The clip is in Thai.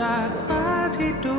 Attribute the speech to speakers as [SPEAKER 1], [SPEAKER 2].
[SPEAKER 1] จากฟ้าที่ดู